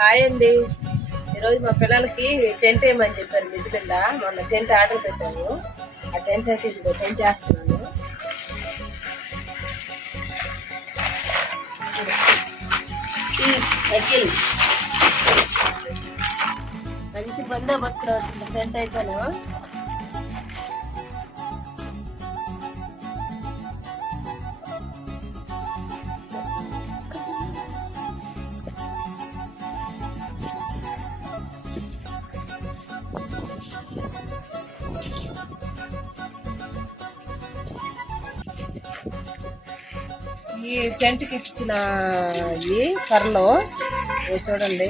Hi అండి. ఈరోజు మా పిల్లలకి టెంట్ వేయమని చెప్పారు. మిద్ది మీద మొన్న టెంట్ ఆర్డర్ పెట్టాము. ఆ టెంట్ అయితే ఇదిగో టెంట్ వేస్తున్నాను. మంచి బందోబస్తులో వచ్చింది టెంట్ అయితేను. ఈ టెంట్కి ఇచ్చిన ఈ కర్రలు చూడండి,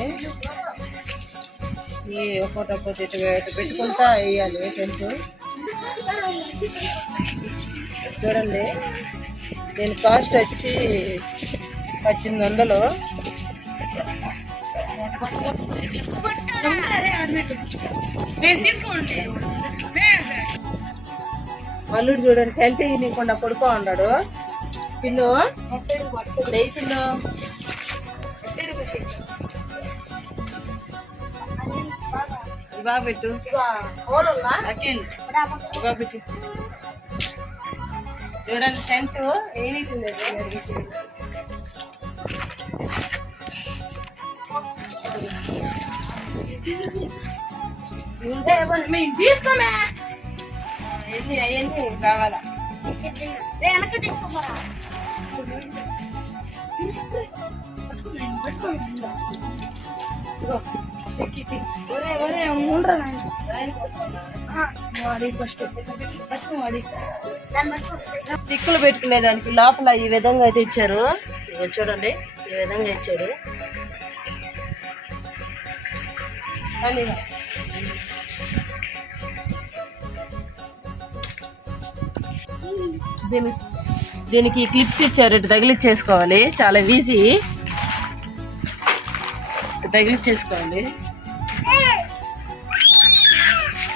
ఈ ఒక్కొక్కటి ఇటు పెట్టుకుంటా వేయాలి టెంట్. చూడండి, దీని కాస్ట్ వచ్చి 1800. అల్లుడు చూడండి టెంట్ నీకుండా పడుకో ఉన్నాడు. చిన్ను చిన్ను బాగా పెట్టు, అఖిల్ బాగా పెట్టు. చూడండి టెంట్ ఏనిటింది. తీసుకోమా అవన్నీ కావాలా? దిక్కులు పెట్టుకునే దానికి లోపల ఈ విధంగా అయితే ఇచ్చారు. చూడండి, ఈ విధంగా ఇచ్చాడు. దీనికి క్లిప్స్ ఇచ్చారు, ఇటు తగిలిచ్చేసుకోవాలి. చాలా ఈజీ, ఇటు తగిలిచ్చేసుకోవాలి.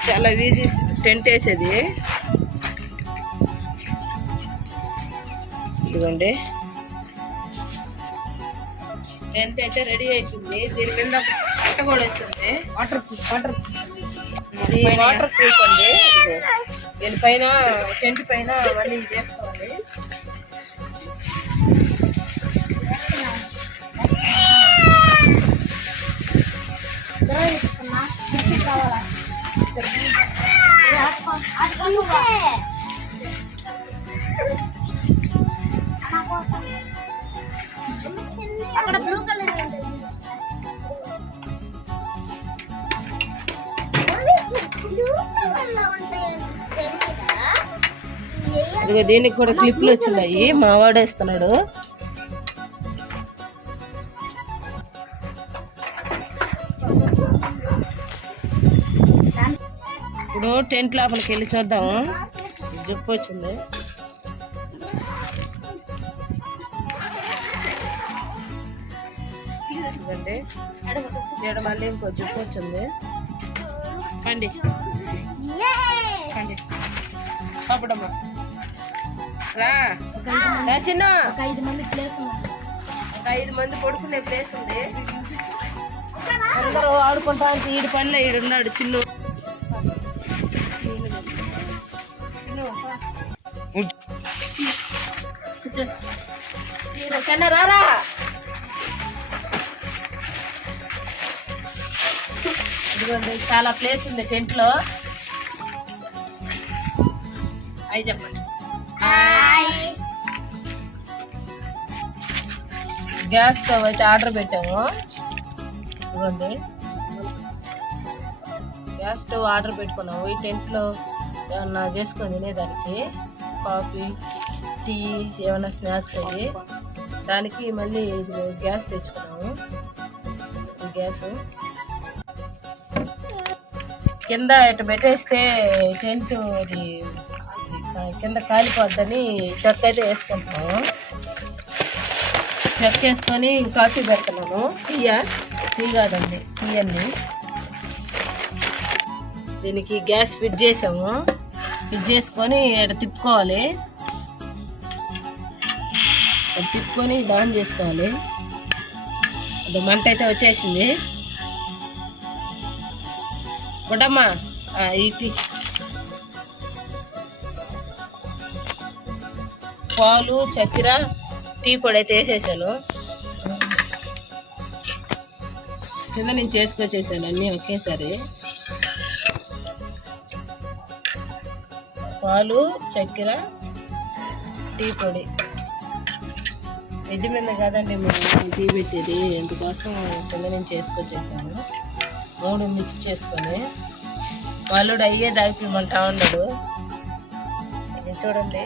చాలా ఈజీ టెంట్ వేసేది. ఇదిగోండి టెంట్ అయితే రెడీ అవుతుంది. దీని మీద కట్ట కూడా వచ్చింది, వాటర్ ప్రూఫ్ అండి. దీనిపైన టెంట్ పైన అవన్నీ చేసుకోవాలి. అక్కడ బ్లూ కలర్ ఇదిగో దీనికి కూడా క్లిప్లు వచ్చినాయి. మా వాడేస్తున్నాడు. ఇప్పుడు టెంట్ లోపలికి వెళ్ళి చూద్దాము. జుప్పు వచ్చింది. ఎందుకంటే ఇక్కడ మళ్ళీ ఇంకో జుప్పు వచ్చింది. కండి కండి పాపడమ్మా రా చిన్న. ఒక 5 మంది ప్లేస్ ఉంది. ఒక 5 మంది పడుకునే ప్లేస్ ఉంది. అందరూ ఆడుకుంటా ఈడు పనిలో ఈడున్నాడు చిన్ను. చిన్న రారా. ఇదిగోండి చాలా ప్లేస్ ఉంది టెంట్ లో. అయి చెప్పండి. గ్యాస్ స్టవ్ అయితే ఆర్డర్ పెట్టాము. ఇదిగోండి గ్యాస్ స్టవ్ ఆర్డర్ పెట్టుకున్నాము. ఈ టెంట్లో ఏమన్నా చేసుకొని తినేదానికి, కాఫీ టీ ఏమైనా స్నాక్స్ అయ్యి. దానికి మళ్ళీ ఇది గ్యాస్ తెచ్చుకున్నాము. ఈ గ్యాస్ కింద ఇటు పెట్టేస్తే టెంట్ అది కింద కాలిపోద్దని చెక్క అయితే వేసుకుంటాము. చెక్క వేసుకొని కాఫీ పెడుతున్నాము. టీ కాదండి, టీ అండి. దీనికి గ్యాస్ ఫిట్ చేసాము. ఇది చేసుకొని ఇక్కడ తిప్పుకోవాలి. తిప్పుకొని ఆన్ చేసుకోవాలి. అది మంట అయితే వచ్చేసింది. గుడ్డమ్మా ఇటు పాలు, చక్కెర, టీ పొడి అయితే వేసేసాను. కింద నేను చేసుకొచ్చేసాను అన్నీ ఒకేసారి. పాలు, చక్కెర, టీ పొడి. ఇది మీద కాదండి మేము టీ పెట్టేది, అందుకోసం కింద నేను చేసుకొచ్చేసాను. 3 మిక్స్ చేసుకొని వాళ్ళు అయ్యే దాగిపిమంటా ఉన్నాడు. ఇది చూడండి.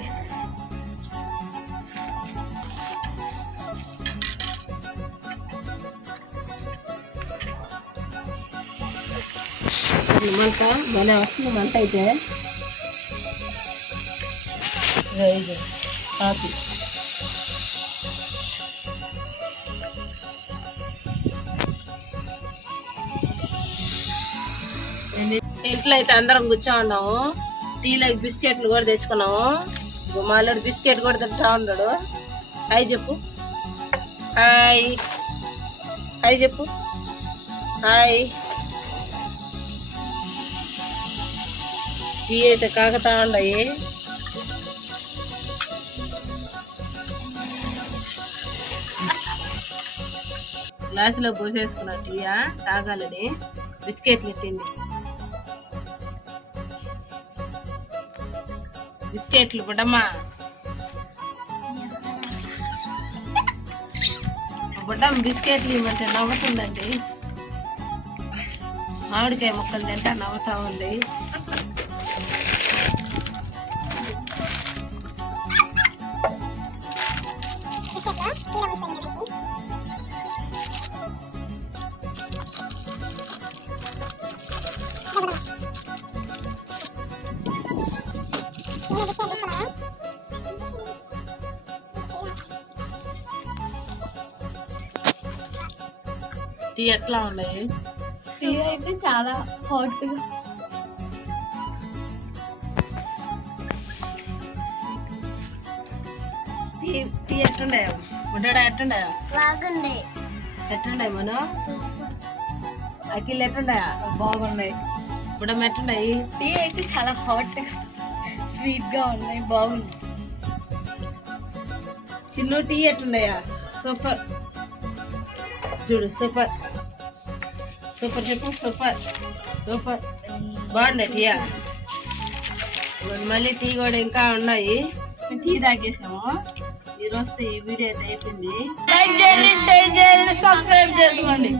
మంట భలే వస్తుంది మంట అయితే. ఇది కాఫీ ఇంట్లో అయితే అందరం కూర్చో ఉన్నాము. టీలోకి బిస్కెట్లు కూడా తెచ్చుకున్నాము. మాలోడు బిస్కెట్ కూడా తింటా ఉన్నాడు. హాయ్ చెప్పు. హాయ్ హాయ్ చెప్పు. హాయ్. టీ అయితే కాకతా ఉన్నాయి. గ్లాసులో పోసేసుకున్నా టీయా తాగాలని. బిస్కెట్లు ఎట్టింది. బిస్కెట్లు బుడ్డమ్మా. బుడ్డమ్మ బిస్కెట్లు ఇవ్వమంటే నవ్వుతుందండి. మామిడికాయ ముక్కలు తింటా నవ్వుతా ఉంది. టీ ఎట్లా ఉన్నాయి? టీ అయితే చాలా హాట్ గా. టీ ఎట్టుండే బుడ్డా? ఎట్టుండే? బాగుండే. ఎట్టుండే మనం? అఖిల్ ఎట్టుండే? బాగున్నాయి. బుడ్డమ్మ ఎట్టుండాయి? టీ అయితే చాలా హాట్ స్వీట్ గా ఉన్నాయి. బాగుంది. చిన్న టీ ఎట్టుండయా? సూపర్ చూడు. సూపర్ సూపర్ చెప్పు. సూపర్ సూపర్ బాగుండే టీయా. మళ్ళీ టీ కూడా ఇంకా ఉన్నాయి. టీ తాగేసాము. ఈ రోజుతో ఈ వీడియో అయితే అయిపోయింది. లైక్ చేయండి, షేర్ చేయండి, సబ్స్క్రైబ్ చేసుకోండి.